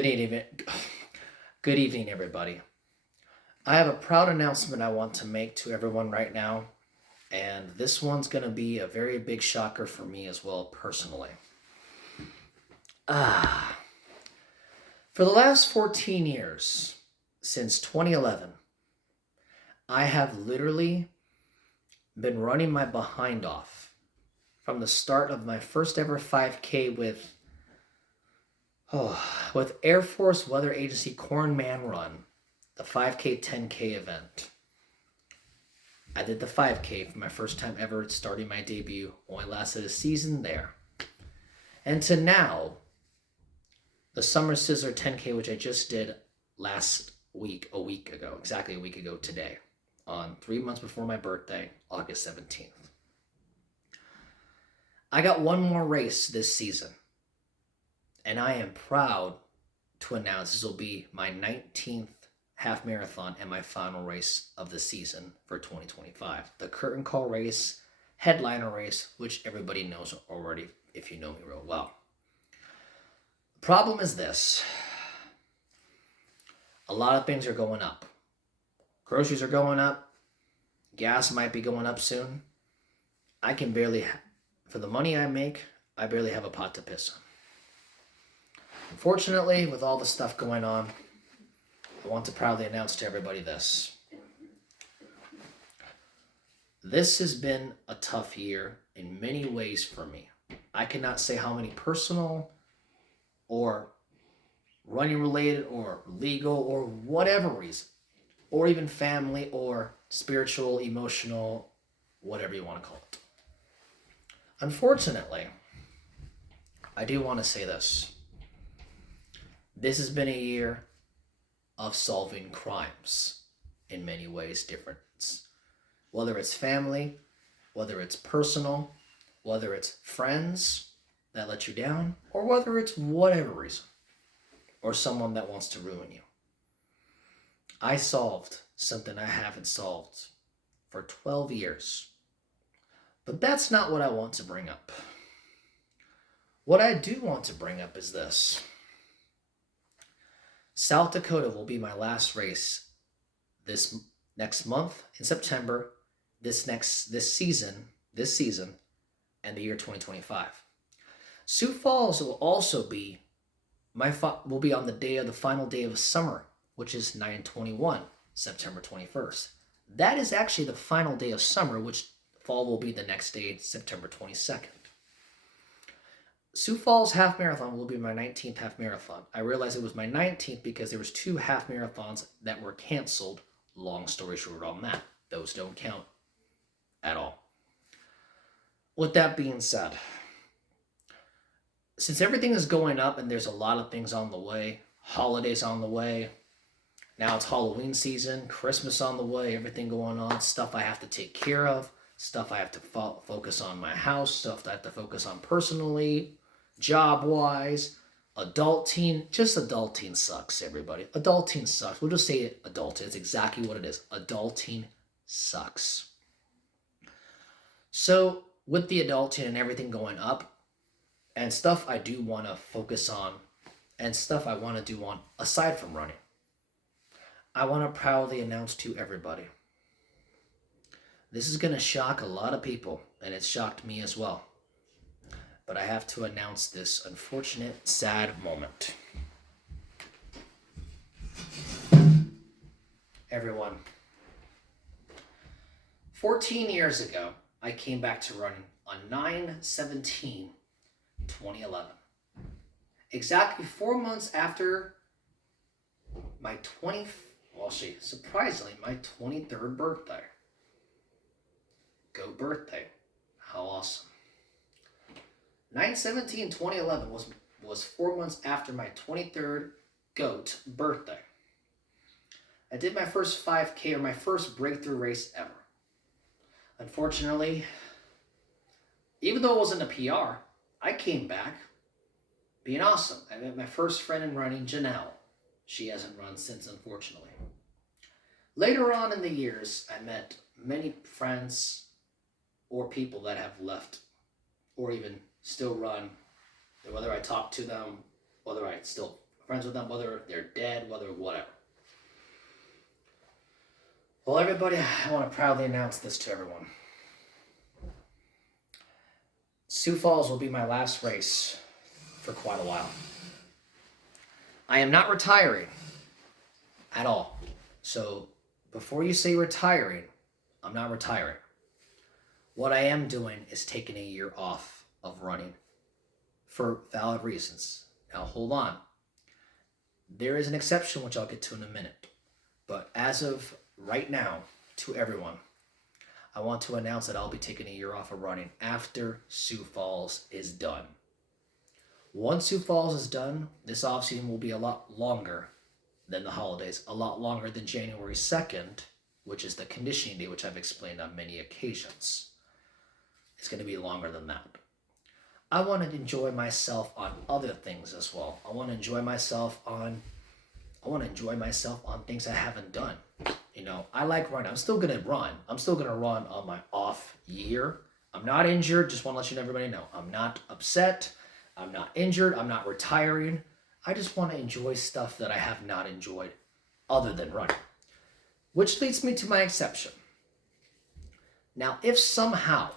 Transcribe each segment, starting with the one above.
Good evening, good evening, everybody. I have a proud announcement I want to make to everyone right now, and this one's going to be a very big shocker for me as well, personally. Ah, for the last 14 years, since 2011, I have literally been running my behind off from the start of my first ever 5K with Air Force Weather Agency Corn Man Run, the 5K 10K event. I did the 5K for my first time ever starting my debut, only lasted a season there. And to now, the Summer Sizzler 10K, which I just did last week, exactly a week ago today, on 3 months before my birthday, August 17th. I got one more race this season, and I am proud to announce this will be my 19th half marathon and my final race of the season for 2025. The curtain call race, headliner race, which everybody knows already if you know me real well. The problem is this. A lot of things are going up. Groceries are going up. Gas might be going up soon. I can barely, for the money I make, I barely have a pot to piss on. Unfortunately, with all the stuff going on, I want to proudly announce to everybody this. This has been a tough year in many ways for me. I cannot say how many personal or running related or legal or whatever reason, or even family or spiritual, emotional, whatever you want to call it. Unfortunately, I do want to say this. This has been a year of solving crimes in many ways different. Whether it's family, whether it's personal, whether it's friends that let you down, or whether it's whatever reason, or someone that wants to ruin you. I solved something I haven't solved for 12 years. But that's not what I want to bring up. What I do want to bring up is this. South Dakota will be my last race this next month in September, this season, and the year 2025. Sioux Falls will also be will be on the final day of summer, which is 9/21, September 21st. That is actually the final day of summer, which fall will be the next day, September 22nd. Sioux Falls half marathon will be my 19th half marathon. I realized it was my 19th because there was 2 half marathons that were canceled. Long story short on that. Those don't count at all. With that being said, since everything is going up and there's a lot of things on the way, holidays on the way, now it's Halloween season, Christmas on the way, everything going on, stuff I have to take care of, stuff I have to focus on my house, stuff that I have to focus on personally, job-wise, adulting sucks, everybody. Adulting sucks. We'll just say it, adulting. It's exactly what it is. Adulting sucks. So, with the adulting and everything going up, and stuff I do want to focus on, and stuff I want to do on, aside from running, I want to proudly announce to everybody. This is going to shock a lot of people, and it shocked me as well. But I have to announce this unfortunate, sad moment. Everyone, 14 years ago, I came back to running on 9/17/2011. Exactly 4 months after my surprisingly, my 23rd birthday. Go birthday. How awesome. 9/17/2011 was 4 months after my 23rd GOAT birthday. I did my first 5K, or my first breakthrough race ever. Unfortunately, even though it wasn't a PR, I came back being awesome. I met my first friend in running, Janelle. She hasn't run since, unfortunately. Later on in the years, I met many friends or people that have left or even still run, whether I talk to them, whether I still friends with them, whether they're dead, whether whatever. Well, everybody, I want to proudly announce this to everyone. Sioux Falls will be my last race for quite a while. I am not retiring at all. So before you say retiring, I'm not retiring. What I am doing is taking a year off of running for valid reasons. Now hold on. There is an exception, which I'll get to in a minute. But as of right now, to everyone, I want to announce that I'll be taking a year off of running after Sioux Falls is done. Once Sioux Falls is done, this offseason will be a lot longer than the holidays, a lot longer than January 2nd, which is the conditioning day, which I've explained on many occasions. It's going to be longer than that. I want to enjoy myself on other things as well. I want to enjoy myself on things I haven't done. You know, I like running. I'm still going to run. I'm still going to run on my off year. I'm not injured. Just want to let you know, everybody know. I'm not upset. I'm not injured. I'm not retiring. I just want to enjoy stuff that I have not enjoyed other than running. Which leads me to my exception. Now, if somehow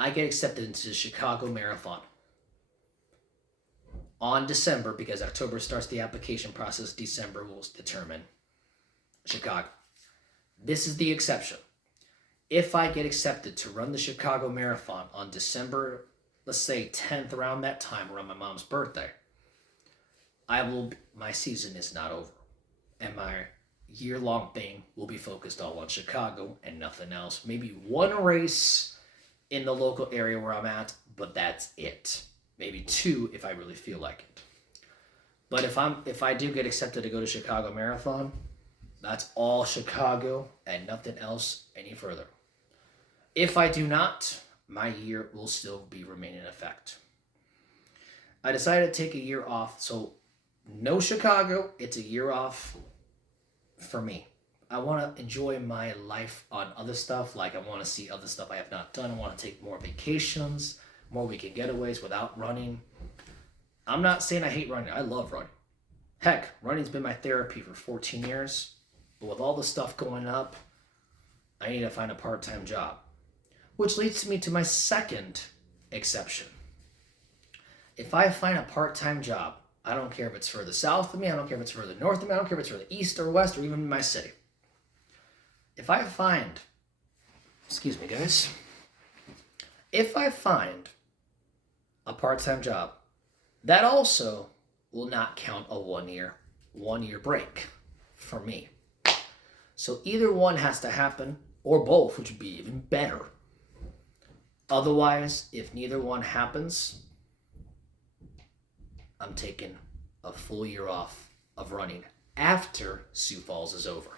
I get accepted into the Chicago Marathon on December, because October starts the application process, December will determine Chicago. This is the exception. If I get accepted to run the Chicago Marathon on December, let's say 10th, around that time, around my mom's birthday, my season is not over. And my year-long thing will be focused all on Chicago and nothing else. Maybe one race in the local area where I'm at, but that's it. Maybe two if I really feel like it. But if I do get accepted to go to Chicago Marathon, that's all Chicago and nothing else any further. If I do not, my year will still remain in effect. I decided to take a year off, so no Chicago, it's a year off for me. I want to enjoy my life on other stuff, like I want to see other stuff I have not done. I want to take more vacations, more weekend getaways without running. I'm not saying I hate running. I love running. Heck, running's been my therapy for 14 years. But with all the stuff going up, I need to find a part-time job. Which leads me to my second exception. If I find a part-time job, I don't care if it's further south of me, I don't care if it's further north of me, I don't care if it's further east or west or even in my city. If I find a part-time job, that also will not count a one year break for me. So either one has to happen, or both, which would be even better. Otherwise, if neither one happens, I'm taking a full year off of running after Sioux Falls is over.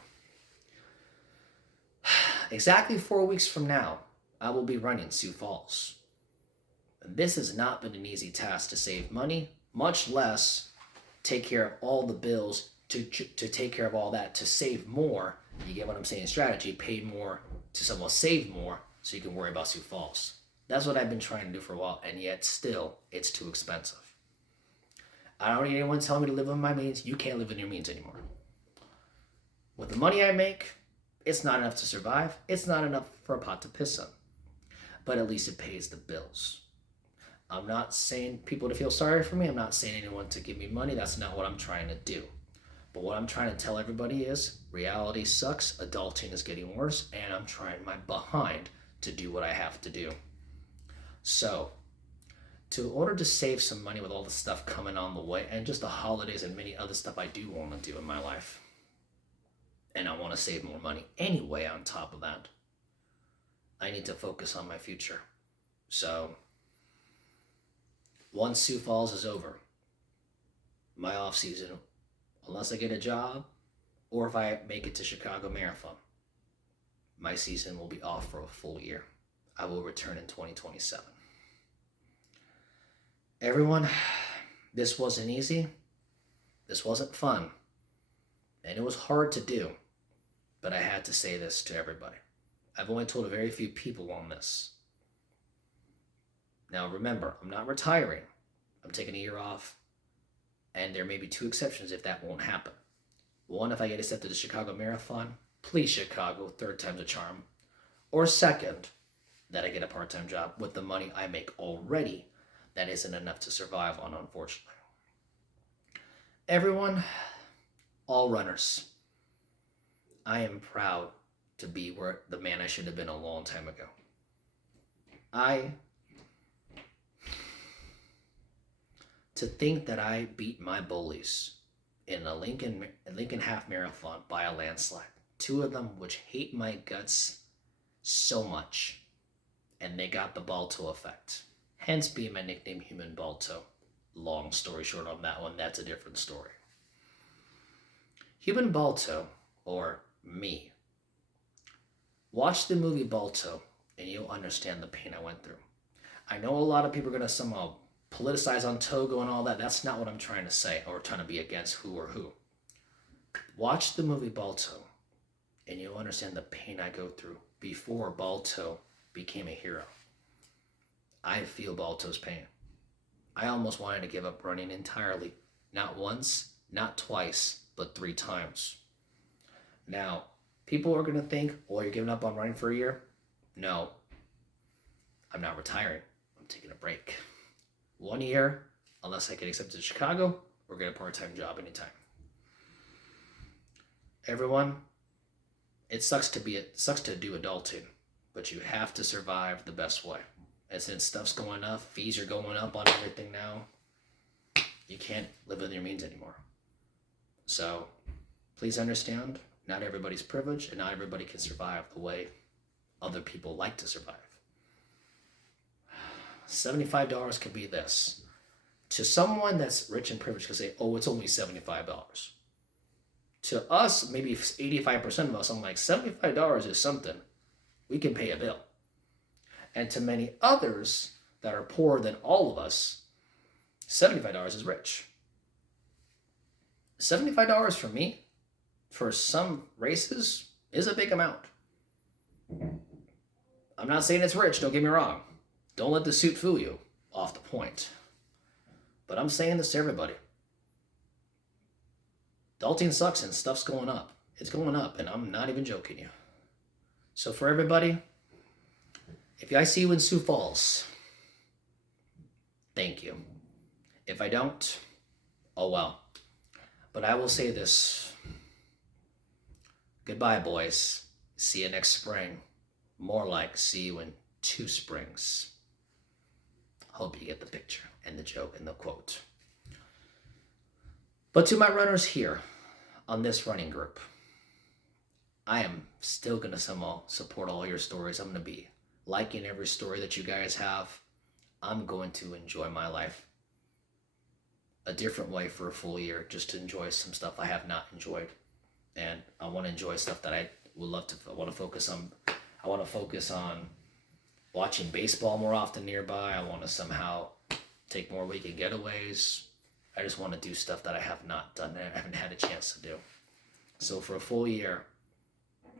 Exactly 4 weeks from now, I will be running Sioux Falls. And this has not been an easy task to save money, much less take care of all the bills, to take care of all that, to save more. You get what I'm saying? Strategy, pay more to someone, save more, so you can worry about Sioux Falls. That's what I've been trying to do for a while, and yet still, it's too expensive. I don't need anyone telling me to live within my means. You can't live within your means anymore. With the money I make, it's not enough to survive. It's not enough for a pot to piss on. But at least it pays the bills. I'm not saying people to feel sorry for me. I'm not saying anyone to give me money. That's not what I'm trying to do. But what I'm trying to tell everybody is reality sucks, adulting is getting worse, and I'm trying my behind to do what I have to do. So, in order to save some money with all the stuff coming on the way, and just the holidays and many other stuff I do want to do in my life, and I want to save more money anyway on top of that, I need to focus on my future. So, once Sioux Falls is over, my off season, unless I get a job or if I make it to Chicago Marathon, my season will be off for a full year. I will return in 2027. Everyone, this wasn't easy. This wasn't fun. And it was hard to do. But I had to say this to everybody. I've only told a very few people on this. Now remember, I'm not retiring. I'm taking a year off And there may be two exceptions if that won't happen. One, if I get accepted to the Chicago Marathon, please Chicago, third time's a charm. Or second, that I get a part-time job with the money I make already that isn't enough to survive on, unfortunately. Everyone, all runners, I am proud to be where the man I should have been a long time ago. To think that I beat my bullies in a Lincoln half marathon by a landslide. Two of them which hate my guts so much, and they got the Balto effect. Hence being my nickname, Human Balto. Long story short on that one, that's a different story. Human Balto, or me. Watch the movie Balto, and you'll understand the pain I went through. I know a lot of people are going to somehow politicize on Togo and all that. That's not what I'm trying to say, or trying to be against who or who. Watch the movie Balto, and you'll understand the pain I go through before Balto became a hero. I feel Balto's pain. I almost wanted to give up running entirely. Not once, not twice, but 3 times. Now, people are going to think, well, you're giving up on running for a year? No. I'm not retiring. I'm taking a break. 1 year, unless I get accepted to Chicago or get a part-time job anytime. Everyone, it sucks to do adulting, but you have to survive the best way. And since stuff's going up, fees are going up on everything now, you can't live within your means anymore. So please understand, not everybody's privileged and not everybody can survive the way other people like to survive. $75 could be this. To someone that's rich and privileged, could say, oh, it's only $75. To us, maybe 85% of us, I'm like, $75 is something. We can pay a bill. And to many others that are poorer than all of us, $75 is rich. $75 for me, for some races, is a big amount. I'm not saying it's rich, don't get me wrong. Don't let the suit fool you, off the point. But I'm saying this to everybody. Adulting sucks and stuff's going up. It's going up, and I'm not even joking you. So for everybody, if I see you in Sioux Falls, thank you. If I don't, oh well. But I will say this. Goodbye, boys. See you next spring. More like see you in 2 springs. Hope you get the picture and the joke and the quote. But to my runners here on this running group, I am still going to somehow support all your stories. I'm going to be liking every story that you guys have. I'm going to enjoy my life a different way for a full year, just to enjoy some stuff I have not enjoyed. And I want to enjoy stuff that I would love to. I want to focus on watching baseball more often nearby. I want to somehow take more weekend getaways. I just want to do stuff that I have not done and I haven't had a chance to do. So for a full year,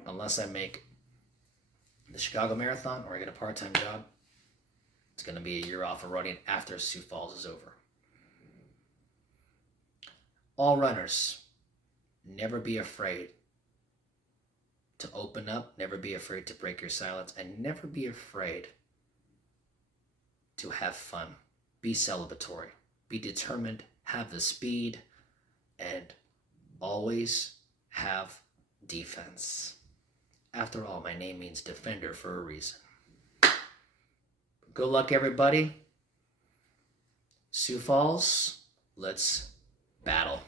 unless I make the Chicago Marathon or I get a part-time job, it's going to be a year off of running after Sioux Falls is over. All runners, never be afraid to open up, never be afraid to break your silence, and never be afraid to have fun. Be celebratory, be determined, have the speed, and always have defense. After all, my name means defender for a reason. Good luck, everybody. Sioux Falls, let's battle.